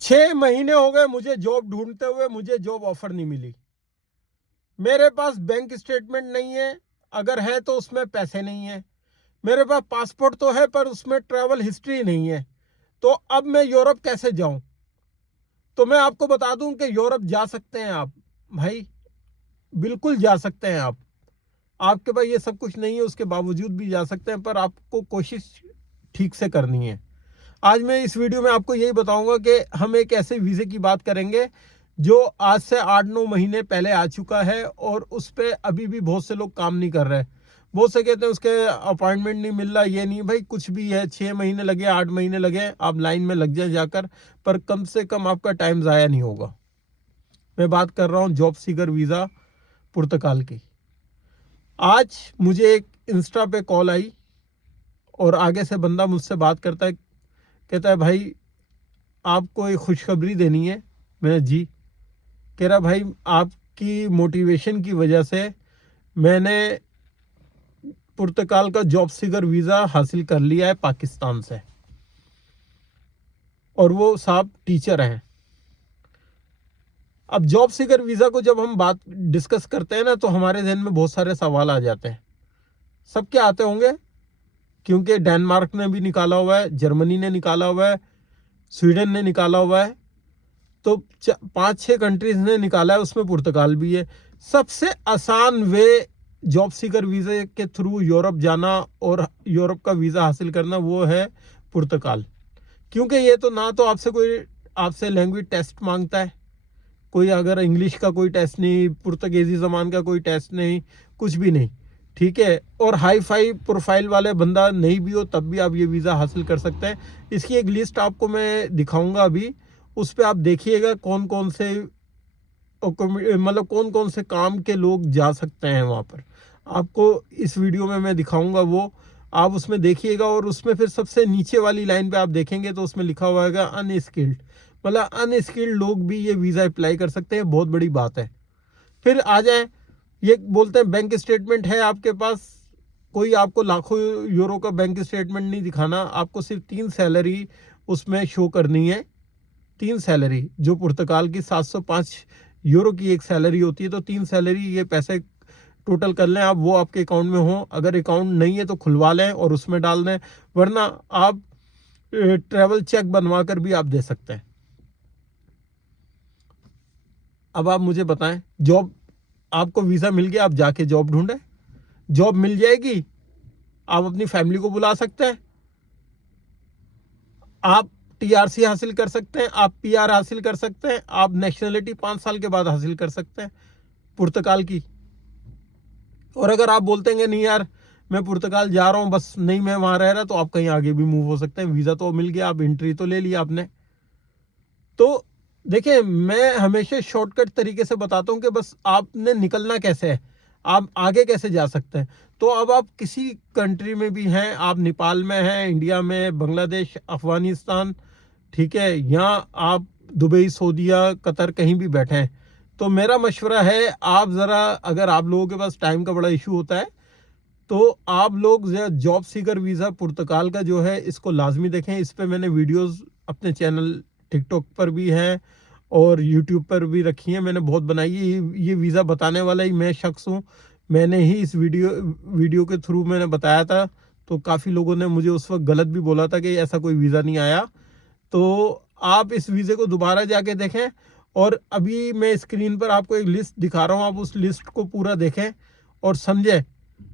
6 महीने हो गए मुझे जॉब ढूंढते हुए, मुझे जॉब ऑफर नहीं मिली। मेरे पास बैंक स्टेटमेंट नहीं है, अगर है तो उसमें पैसे नहीं है। मेरे पास पासपोर्ट तो है पर उसमें ट्रैवल हिस्ट्री नहीं है। तो अब मैं यूरोप कैसे जाऊं? तो मैं आपको बता दूं कि यूरोप जा सकते हैं आप भाई, बिल्कुल जा सकते हैं आप। आपके पास ये सब कुछ नहीं है, उसके बावजूद भी जा सकते हैं, पर आपको कोशिश ठीक से करनी है। आज मैं इस वीडियो में आपको यही बताऊंगा कि हम एक ऐसे वीज़े की बात करेंगे जो आज से 8-9 महीने पहले आ चुका है और उस पर अभी भी बहुत से लोग काम नहीं कर रहे। बहुत से कहते हैं उसके अपॉइंटमेंट नहीं मिल रहा, ये नहीं भाई, कुछ भी है, 6 महीने लगे, 8 महीने लगे, आप लाइन में लग जाए जाकर, पर कम से कम आपका टाइम ज़ाया नहीं होगा। मैं बात कर रहा हूँ जॉब सीकर वीज़ा पुर्तगाल की। आज मुझे एक इंस्टा पे कॉल आई और आगे से बंदा मुझसे बात करता है, कहता है भाई आपको एक खुशखबरी देनी है। मैं जी। कह रहा भाई आपकी मोटिवेशन की वजह से मैंने पुर्तगाल का जॉब सीकर वीज़ा हासिल कर लिया है पाकिस्तान से, और वो साहब टीचर हैं। अब जॉब सीकर वीज़ा को जब हम बात डिस्कस करते हैं ना, तो हमारे जहन में बहुत सारे सवाल आ जाते हैं। सबके आते होंगे, क्योंकि डेनमार्क ने भी निकाला हुआ है, जर्मनी ने निकाला हुआ है, स्वीडन ने निकाला हुआ है, तो 5-6 कंट्रीज ने निकाला है, उसमें पुर्तगाल भी है। सबसे आसान वे जॉब सीकर वीज़े के थ्रू यूरोप जाना और यूरोप का वीज़ा हासिल करना वो है पुर्तगाल। क्योंकि ये तो ना तो आपसे लैंग्वेज टेस्ट मांगता है, कोई अगर इंग्लिश का कोई टेस्ट नहीं, पुर्तगेज़ी ज़बान का कोई टेस्ट नहीं, कुछ भी नहीं, ठीक है। और हाई फाई प्रोफाइल वाले बंदा नहीं भी हो तब भी आप ये वीज़ा हासिल कर सकते हैं। इसकी एक लिस्ट आपको मैं दिखाऊंगा अभी, उस पर आप देखिएगा कौन कौन से मतलब कौन कौन से काम के लोग जा सकते हैं वहाँ पर। आपको इस वीडियो में मैं दिखाऊंगा, वो आप उसमें देखिएगा। और उसमें फिर सबसे नीचे वाली लाइन पे आप देखेंगे तो उसमें लिखा हुआ है अनस्किल्ड, मतलब अनस्किल्ड लोग भी ये वीज़ा अप्लाई कर सकते हैं। बहुत बड़ी बात है। फिर आ जाए, ये बोलते हैं बैंक स्टेटमेंट है आपके पास, कोई आपको लाखों यूरो का बैंक स्टेटमेंट नहीं दिखाना, आपको सिर्फ 3 सैलरी उसमें शो करनी है। 3 सैलरी, जो पुर्तगाल की 705 यूरो की एक सैलरी होती है, तो 3 सैलरी ये पैसे टोटल कर लें आप, वो आपके अकाउंट में हो। अगर अकाउंट नहीं है तो खुलवा लें और उसमें डाल दें, वरना आप ट्रैवल चेक बनवा कर भी आप दे सकते हैं। अब आप मुझे बताएं, जॉब आपको वीज़ा मिल गया, आप जाके जॉब ढूंढें, जॉब मिल जाएगी, आप अपनी फैमिली को बुला सकते हैं, आप टीआरसी हासिल कर सकते हैं, आप पीआर हासिल कर सकते हैं, आप नेशनलिटी 5 साल के बाद हासिल कर सकते हैं पुर्तगाल की। और अगर आप बोलते हैं नहीं यार मैं पुर्तगाल जा रहा हूँ, बस नहीं मैं वहाँ रह रहा, तो आप कहीं आगे भी मूव हो सकते हैं। वीज़ा तो मिल गया, आप एंट्री तो ले लिया आपने। तो देखिए, मैं हमेशा शॉर्टकट तरीके से बताता हूँ कि बस आपने निकलना कैसे है, आप आगे कैसे जा सकते हैं। तो अब आप किसी कंट्री में भी हैं, आप नेपाल में हैं, इंडिया में, बांग्लादेश, अफगानिस्तान, ठीक है, यहाँ आप दुबई, सऊदीया, कतर कहीं भी बैठे हैं, तो मेरा मशवरा है आप ज़रा, अगर आप लोगों के पास टाइम का बड़ा इशू होता है, तो आप लोग जॉब सीकर वीज़ा पुर्तगाल का जो है इसको लाजमी देखें। इस पे मैंने वीडियोस अपने चैनल टिकटॉक पर भी हैं और यूट्यूब पर भी रखी हैं, मैंने बहुत बनाई है। ये वीज़ा बताने वाला ही मैं शख्स हूँ, मैंने ही इस वीडियो के थ्रू मैंने बताया था। तो काफ़ी लोगों ने मुझे उस वक्त गलत भी बोला था कि ऐसा कोई वीज़ा नहीं आया। तो आप इस वीज़े को दोबारा जाके देखें, और अभी मैं स्क्रीन पर आपको एक लिस्ट दिखा रहा हूँ, आप उस लिस्ट को पूरा देखें और समझें,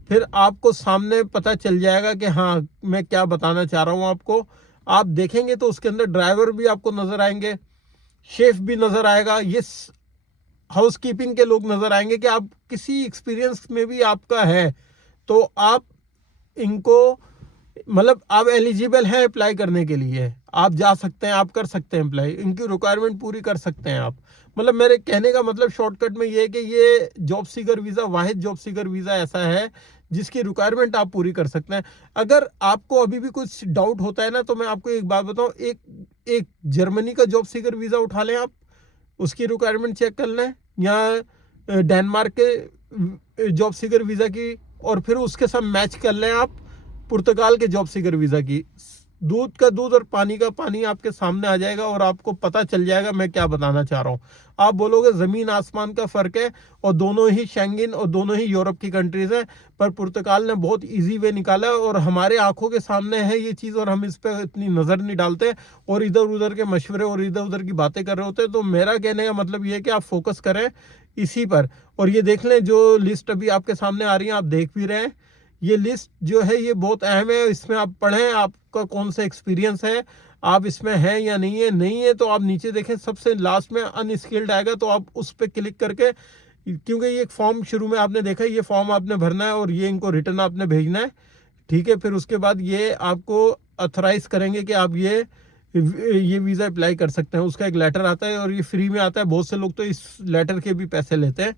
फिर आपको सामने पता चल जाएगा कि हाँ मैं क्या बताना चाह रहा हूँ आपको। आप देखेंगे तो उसके अंदर ड्राइवर भी आपको नज़र आएंगे, शेफ भी नज़र आएगा, ये हाउस कीपिंग के लोग नज़र आएंगे कि आप किसी एक्सपीरियंस में भी आपका है, तो आप इनको, मतलब आप एलिजिबल हैं अप्लाई करने के लिए, आप जा सकते हैं, आप कर सकते हैं अप्लाई, इनकी रिक्वायरमेंट पूरी कर सकते हैं आप। मतलब मेरे कहने का मतलब शॉर्टकट में ये है कि ये जॉब सीकर वीज़ा वाहिद जॉब सीकर वीज़ा ऐसा है जिसकी रिक्वायरमेंट आप पूरी कर सकते हैं। अगर आपको अभी भी कुछ डाउट होता है ना, तो मैं आपको एक बात बताऊं, एक एक जर्मनी का जॉब सीकर वीज़ा उठा लें आप, उसकी रिक्वायरमेंट चेक कर लें, या डेनमार्क के जॉब सीकर वीज़ा की, और फिर उसके साथ मैच कर लें आप पुर्तगाल के जॉब सीकर वीज़ा की। दूध का दूध और पानी का पानी आपके सामने आ जाएगा और आपको पता चल जाएगा मैं क्या बताना चाह रहा हूँ। आप बोलोगे ज़मीन आसमान का फ़र्क है, और दोनों ही शेंगेन और दोनों ही यूरोप की कंट्रीज़ हैं, पर पुर्तगाल ने बहुत इजी वे निकाला है और हमारे आंखों के सामने है ये चीज़, और हम इस पर इतनी नज़र नहीं डालते और इधर उधर के मशवरे और इधर उधर की बातें कर रहे होते हैं। तो मेरा कहने का मतलब ये है कि आप फोकस करें इसी पर। और ये देख लें, जो लिस्ट अभी आपके सामने आ रही है, आप देख भी रहे हैं, ये लिस्ट जो है ये बहुत अहम है। इसमें आप पढ़ें, आपका कौन सा एक्सपीरियंस है, आप इसमें है या नहीं है। नहीं है तो आप नीचे देखें, सबसे लास्ट में अनस्किल्ड आएगा, तो आप उस पर क्लिक करके, क्योंकि ये एक फॉर्म शुरू में आपने देखा, ये फॉर्म आपने भरना है और ये इनको रिटर्न आपने भेजना है, ठीक है। फिर उसके बाद ये आपको अथोराइज करेंगे कि आप ये वीज़ा अप्लाई कर सकते हैं। उसका एक लेटर आता है और ये फ्री में आता है। बहुत से लोग तो इस लेटर के भी पैसे लेते हैं,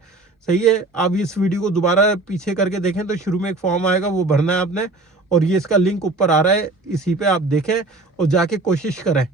सही है। आप इस वीडियो को दोबारा पीछे करके देखें तो शुरू में एक फॉर्म आएगा, वो भरना है आपने, और ये इसका लिंक ऊपर आ रहा है, इसी पे आप देखें और जाके कोशिश करें।